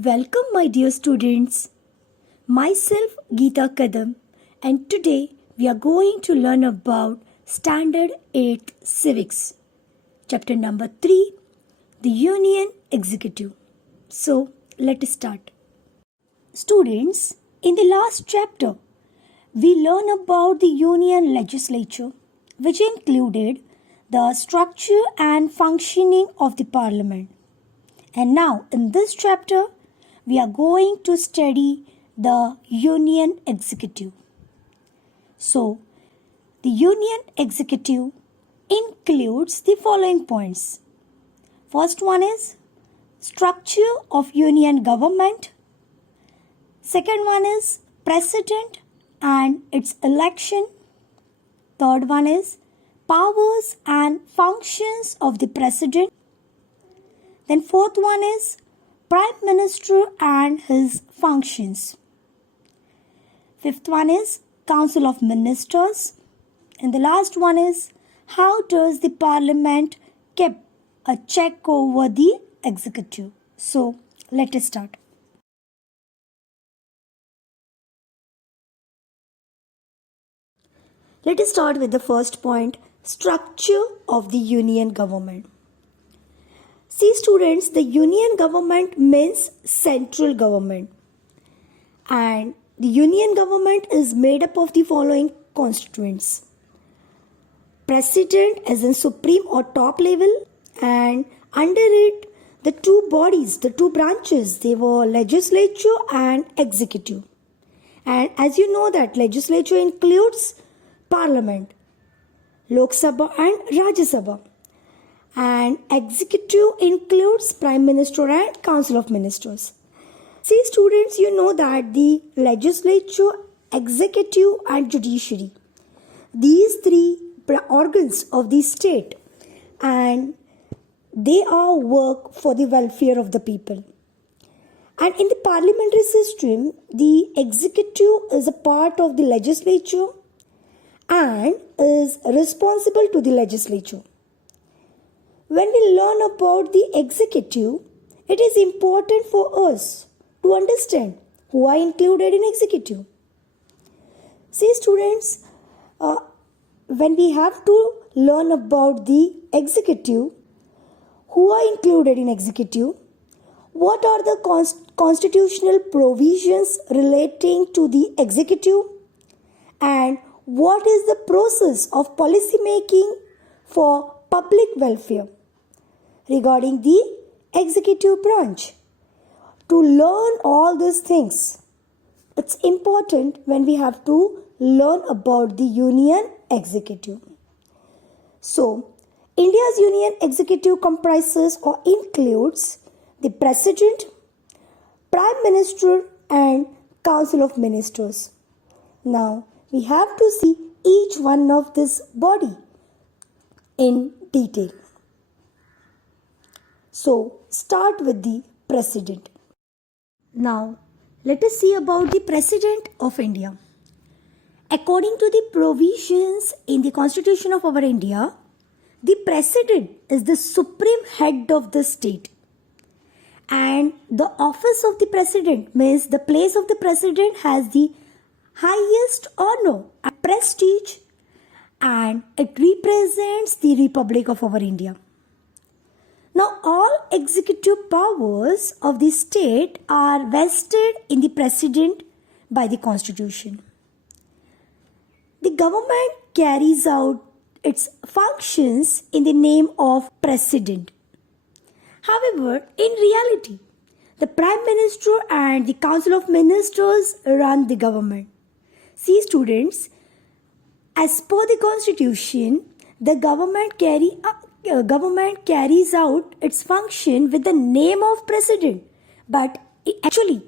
Welcome, my dear students. Myself, Geeta Kadam, and today we are going to learn about Standard 8 Civics, chapter number 3, the Union Executive. So, let us start. Students, in the last chapter, we learn about the Union Legislature, which included the structure and functioning of the Parliament. And now, in this chapter, we are going to study the Union Executive. So, the Union Executive includes the following points. First one is structure of Union government. Second one is President and its election. Third one is powers and functions of the President. Then fourth one is Prime Minister and his functions. Fifth one is Council of Ministers. And the last one is how does the Parliament keep a check over the executive. So, let us start. Let us start with the first point, structure of the Union government. See students, the Union government means central government. And the Union government is made up of the following constituents. President as in supreme or top level, and under it the two bodies, the two branches, they were legislature and executive. And as you know that legislature includes Parliament, Lok Sabha and Rajya Sabha. And executive includes Prime Minister and Council of Ministers. See students, you know that the legislature, executive and judiciary, these three organs of the state, and they all work for the welfare of the people. And in the parliamentary system, the executive is a part of the legislature and is responsible to the legislature. When we learn about the executive, it is important for us to understand who are included in executive. See students, when we have to learn about the executive, who are included in executive, what are the constitutional provisions relating to the executive, and what is the process of policy making for public welfare regarding the executive branch. To learn all these things, it's important when we have to learn about the Union Executive. So, India's Union Executive comprises or includes the President, Prime Minister and Council of Ministers. Now, we have to see each one of this body in detail. So, start with the President. Now, let us see about the President of India. According to the provisions in the Constitution of our India, the President is the supreme head of the state. And the office of the President means the place of the President has the highest honor and prestige, and it represents the Republic of our India. Now, all executive powers of the state are vested in the President by the Constitution. The government carries out its functions in the name of President. However, in reality, the Prime Minister and the Council of Ministers run the government. See students, as per the Constitution, the government carries out its function with the name of President. But actually,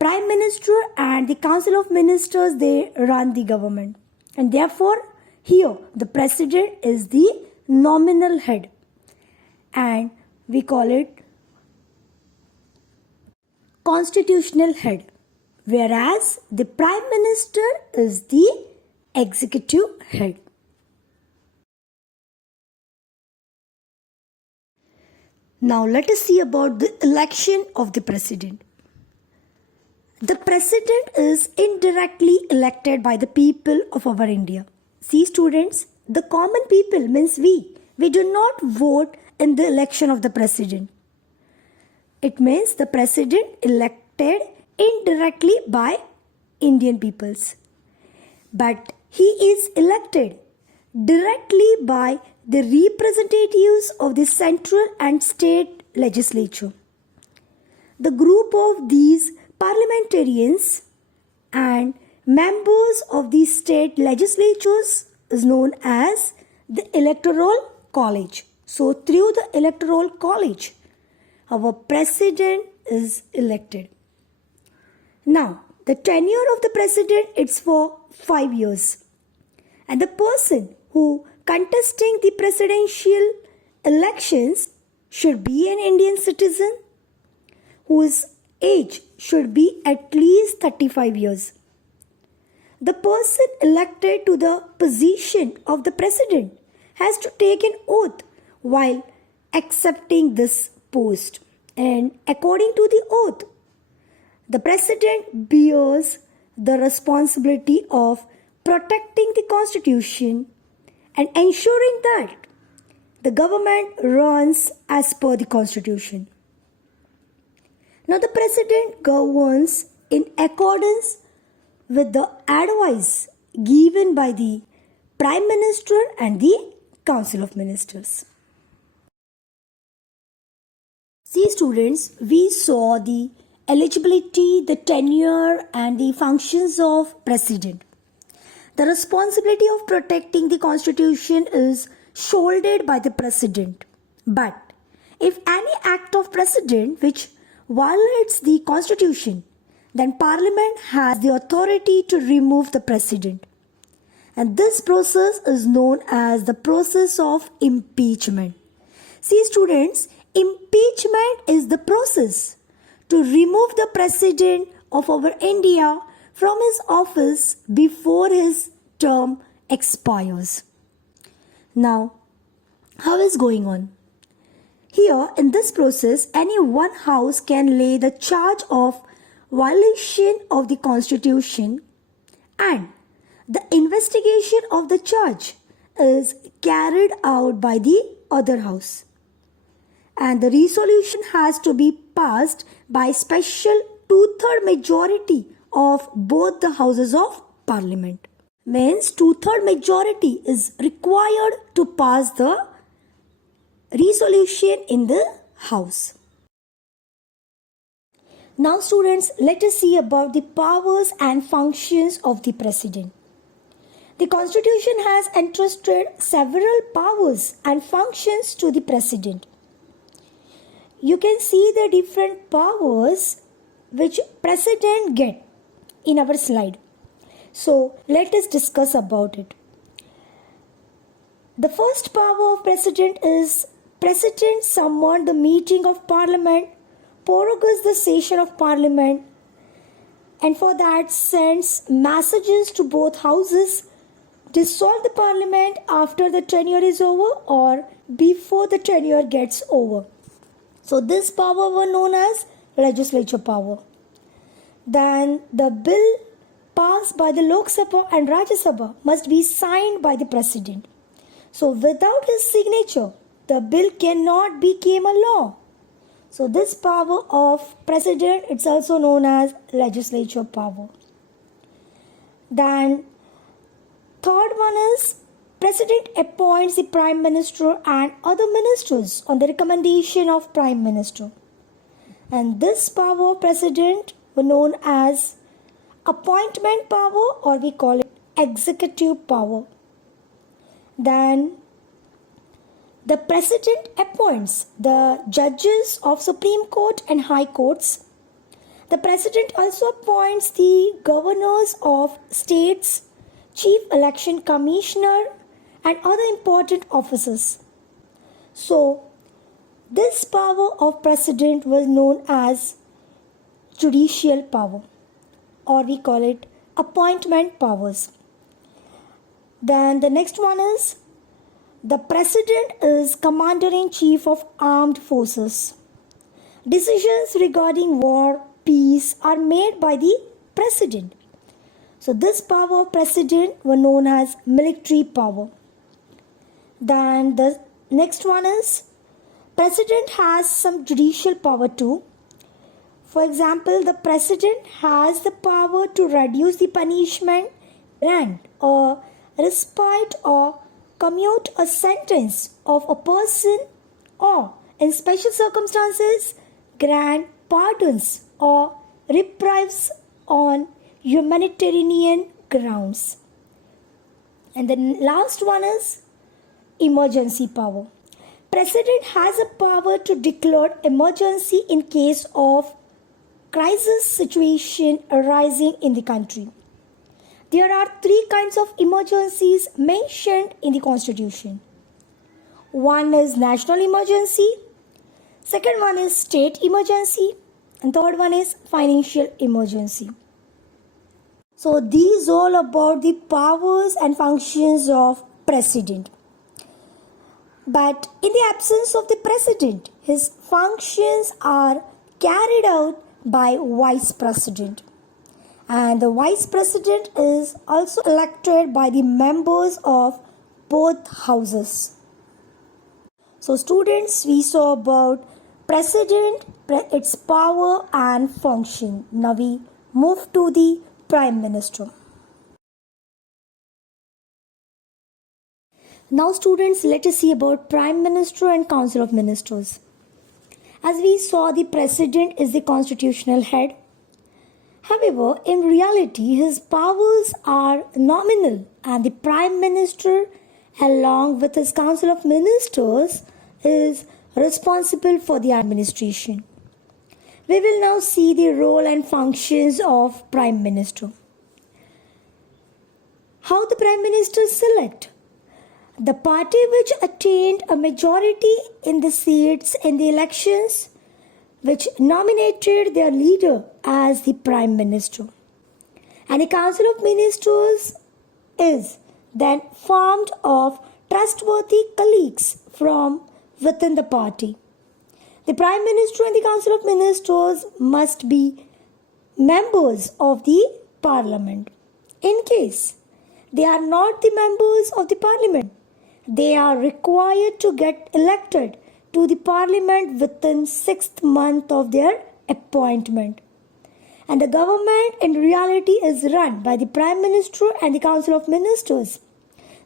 Prime Minister and the Council of Ministers, they run the government. And therefore, here the President is the nominal head. And we call it constitutional head. Whereas the Prime Minister is the executive head. Now let us see about the election of the President. The president is indirectly elected by the people of our India. See students, the common people means we. We do not vote in the election of the president. It means the president elected indirectly by Indian peoples. But he is elected directly by the representatives of the central and state legislature. The group of these parliamentarians and members of the state legislatures is known as the electoral college. So through the electoral college, our president is elected. Now, the tenure of the president is for 5 years. And the person who contesting the presidential elections should be an Indian citizen whose age should be at least 35 years. The person elected to the position of the president has to take an oath while accepting this post. And according to the oath, the president bears the responsibility of protecting the constitution and ensuring that the government runs as per the constitution. Now the president governs in accordance with the advice given by the Prime Minister and the Council of Ministers. See students, we saw the eligibility, the tenure and the functions of president. The responsibility of protecting the constitution is shouldered by the president. But if any act of president which violates the constitution, then parliament has the authority to remove the president. And this process is known as the process of impeachment. See students, impeachment is the process to remove the president of our India from his office before his term expires. Now, how is going on? Here in this process, any one house can lay the charge of violation of the constitution, and the investigation of the charge is carried out by the other house. And the resolution has to be passed by special 2/3 majority of both the houses of parliament. Means 2/3 majority is required to pass the resolution in the house. Now students, let us see about the powers and functions of the president. The constitution has entrusted several powers and functions to the president. You can see the different powers which president get in our slide. So let us discuss about it. The first power of president is president summon the meeting of parliament, prorogues the session of parliament, and for that sends messages to both houses, dissolve the parliament after the tenure is over or before the tenure gets over. So this power was known as legislature power. Then the bill passed by the Lok Sabha and Rajya Sabha must be signed by the president. So without his signature, the bill cannot become a law. So this power of president, it's also known as legislature power. Then third one is president appoints the prime minister and other ministers on the recommendation of prime minister. And this power of president was known as appointment power, or we call it executive power. Then the president appoints the judges of Supreme Court and High Courts. The president also appoints the governors of states, chief election commissioner, and other important officers. So, this power of president was known as judicial power, or we call it appointment powers. Then the next one is the president is commander-in-chief of armed forces. Decisions regarding war, peace are made by the president. So this power of president were known as military power. Then the next one is president has some judicial power too. For example, the president has the power to reduce the punishment, grant or respite or commute a sentence of a person, or in special circumstances grant pardons or reprieves on humanitarian grounds. And the last one is emergency power. President has a power to declare emergency in case of crisis situation arising in the country. There are three kinds of emergencies mentioned in the Constitution. One is national emergency, second one is state emergency, and third one is financial emergency. So these all about the powers and functions of president. But in the absence of the president, his functions are carried out by vice president. And the vice president is also elected by the members of both houses. So students, we saw about president, its power and function. Now we move to the prime minister. Now students, let us see about prime minister and council of ministers. As we saw, the president is the constitutional head. However, in reality, his powers are nominal, and the prime minister, along with his council of ministers, is responsible for the administration. We will now see the role and functions of prime minister. How the prime minister select? The party which attained a majority in the seats in the elections, which nominated their leader as the prime minister. And the council of ministers is then formed of trustworthy colleagues from within the party. The prime minister and the council of ministers must be members of the parliament. In case they are not the members of the parliament, they are required to get elected to the parliament within 6th month of their appointment. And the government in reality is run by the prime minister and the council of ministers.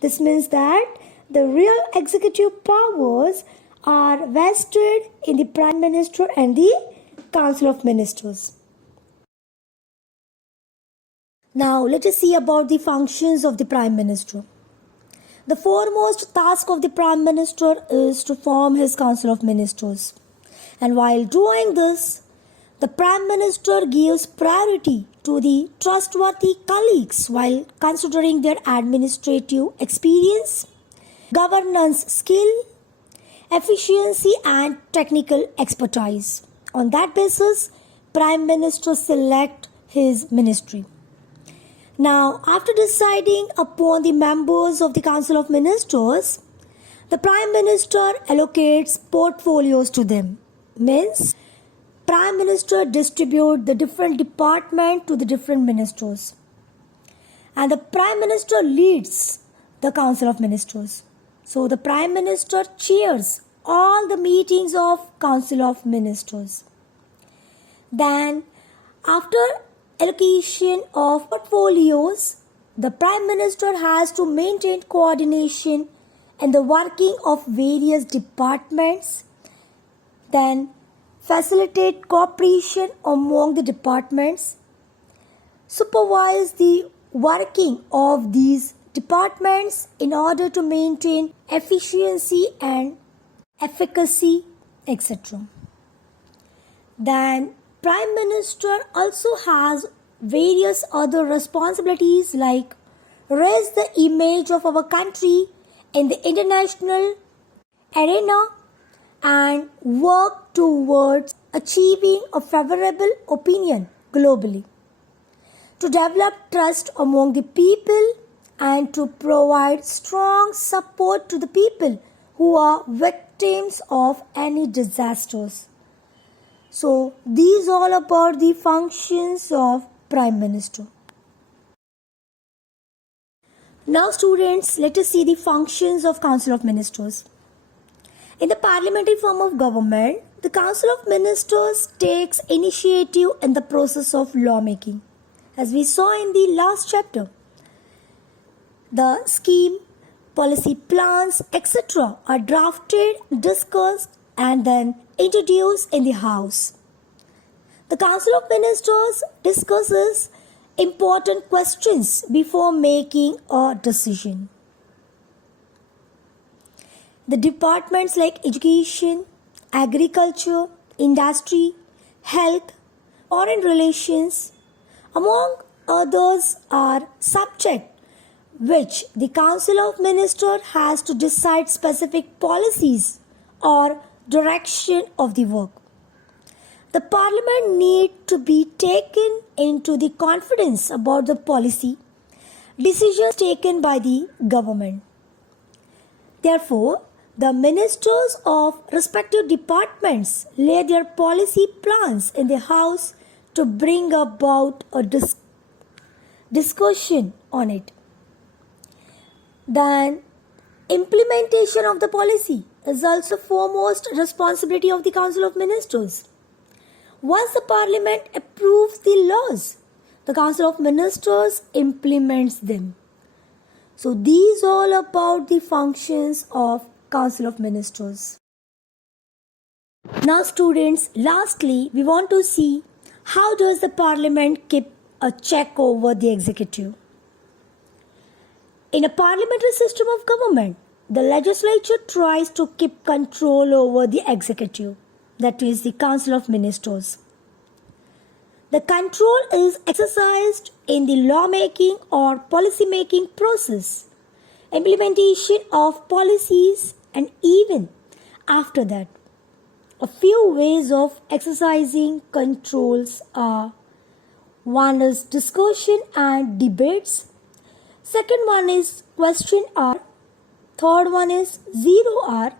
This means that the real executive powers are vested in the prime minister and the council of ministers. Now let us see about the functions of the prime minister. The foremost task of the prime minister is to form his council of ministers. And while doing this, the prime minister gives priority to the trustworthy colleagues while considering their administrative experience, governance skill, efficiency and technical expertise. On that basis, prime minister select his ministry. Now, after deciding upon the members of the Council of Ministers, the Prime Minister allocates portfolios to them. Means, Prime Minister distribute the different department to the different ministers. And the Prime Minister leads the Council of Ministers. So, the Prime Minister chairs all the meetings of Council of Ministers. Then, after allocation of portfolios, the Prime Minister has to maintain coordination in the working of various departments, then facilitate cooperation among the departments, supervise the working of these departments in order to maintain efficiency and efficacy, etc. Then Prime Minister also has various other responsibilities like raise the image of our country in the international arena and work towards achieving a favorable opinion globally, to develop trust among the people and to provide strong support to the people who are victims of any disasters. So these all about the functions of Prime Minister. Now students, let us see the functions of Council of Ministers. In the parliamentary form of government, the Council of Ministers takes initiative in the process of lawmaking. As we saw in the last chapter, the scheme, policy plans, etc. are drafted, discussed and then introduced in the House. The Council of Ministers discusses important questions before making a decision. The departments like education, agriculture, industry, health, foreign relations, among others, are subject which the Council of Ministers has to decide specific policies or direction of the work. The Parliament need to be taken into the confidence about the policy decisions taken by the government. Therefore, the ministers of respective departments lay their policy plans in the House to bring about a discussion on it. Then, implementation of the policy is also foremost responsibility of the Council of Ministers. Once the Parliament approves the laws, the Council of Ministers implements them. So these all about the functions of Council of Ministers. Now students, lastly, we want to see how does the Parliament keep a check over the executive. In a parliamentary system of government, the legislature tries to keep control over the executive, that is the Council of Ministers. The control is exercised in the lawmaking or policy-making process, implementation of policies, and even after that. A few ways of exercising controls are: one is discussion and debates, second one is question hour, third one is 0 hour,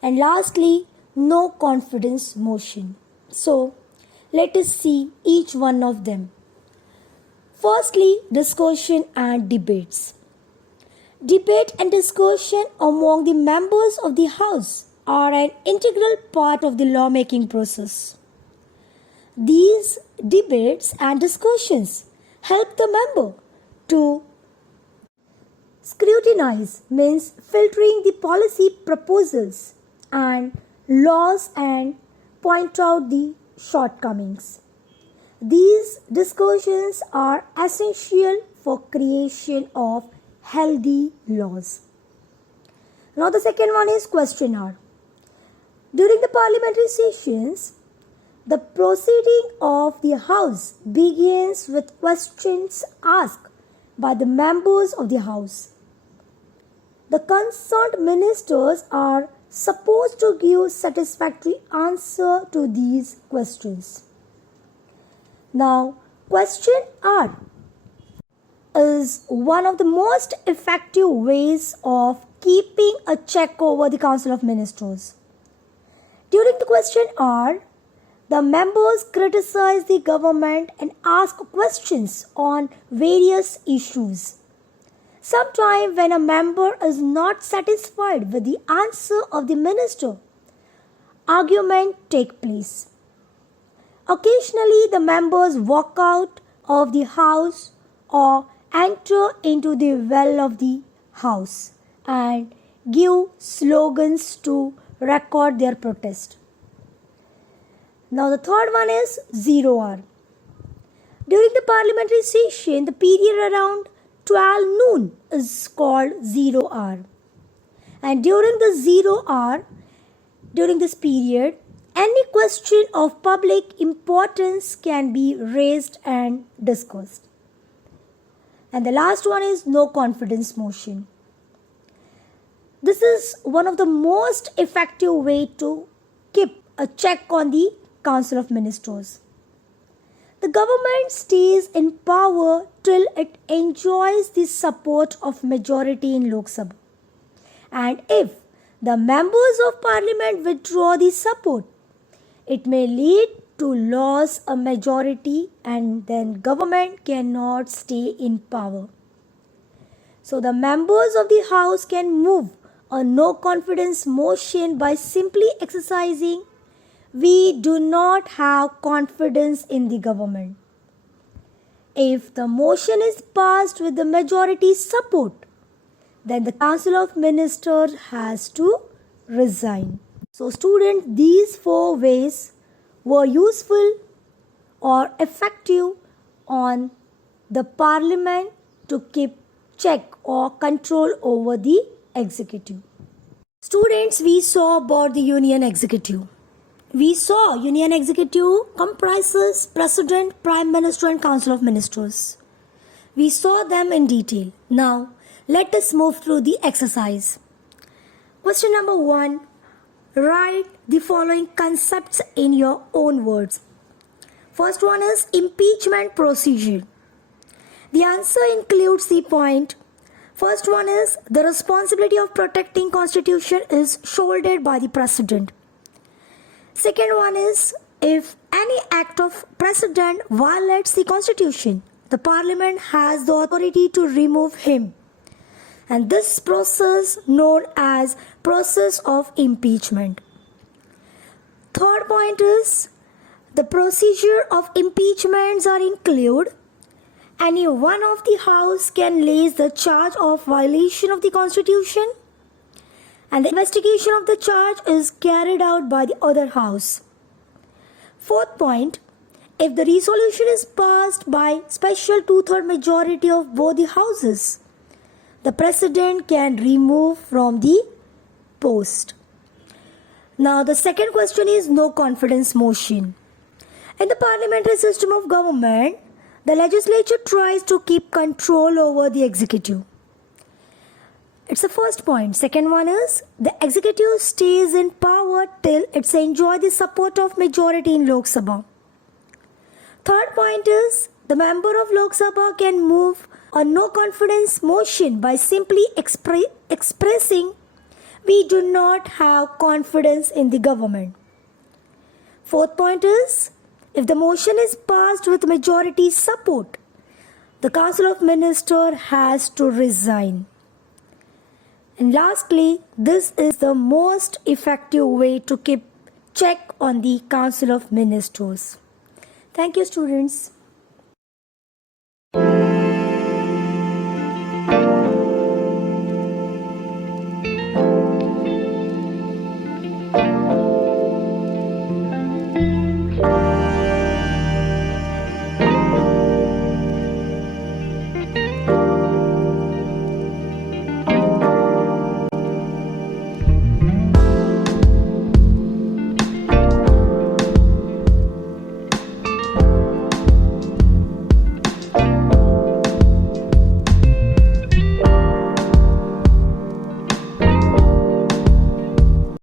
and lastly no confidence motion. So let us see each one of them. Firstly, discussion and debates. Debate and discussion among the members of the House are an integral part of the lawmaking process. These debates and discussions help the member to scrutinize, means filtering the policy proposals and laws and point out the shortcomings. These discussions are essential for creation of healthy laws. Now the second one is question hour. During the parliamentary sessions, the proceeding of the House begins with questions asked by the members of the House. The concerned ministers are supposed to give satisfactory answer to these questions. Now, question hour is one of the most effective ways of keeping a check over the Council of Ministers. During the question hour, the members criticize the government and ask questions on various issues. Sometimes when a member is not satisfied with the answer of the minister, argument takes place. Occasionally, the members walk out of the House or enter into the well of the House and give slogans to record their protest. Now the third one is 0 hour. During the parliamentary session, the period around 12 noon is called 0 hour. And during the 0 hour, during this period, any question of public importance can be raised and discussed. And the last one is no confidence motion. This is one of the most effective way to keep a check on the Council of Ministers. The government stays in power till it enjoys the support of majority in Lok Sabha. And if the members of parliament withdraw the support, it may lead to lose a majority, and then government cannot stay in power. So the members of the House can move a no confidence motion by simply exercising "We do not have confidence in the government." If the motion is passed with the majority support, then the Council of Ministers has to resign. So students, these 4 ways were useful or effective on the parliament to keep check or control over the executive. Students, we saw about the union executive. We saw union executive comprises president, prime minister and council of ministers. We saw them in detail. Now, let us move through the exercise. Question number 1. Write the following concepts in your own words. First one is impeachment procedure. The answer includes the point. First one is the responsibility of protecting constitution is shouldered by the president. Second one is if any act of president violates the constitution, the parliament has the authority to remove him. And this process known as process of impeachment. Third point is the procedure of impeachments are include any one of the house can lays the charge of violation of the constitution, and the investigation of the charge is carried out by the other house. Fourth point, if the resolution is passed by special 2/3 majority of both the houses, the president can remove from the post. Now the second question is no confidence motion. In the parliamentary system of government, the legislature tries to keep control over the executive. It's the first point. Second one is the executive stays in power till it's enjoy the support of majority in Lok Sabha. Third point is the member of Lok Sabha can move a no confidence motion by simply expressing "We do not have confidence in the government." Fourth point is if the motion is passed with majority support, the Council of Ministers has to resign. And lastly, this is the most effective way to keep check on the Council of Ministers. Thank you, students.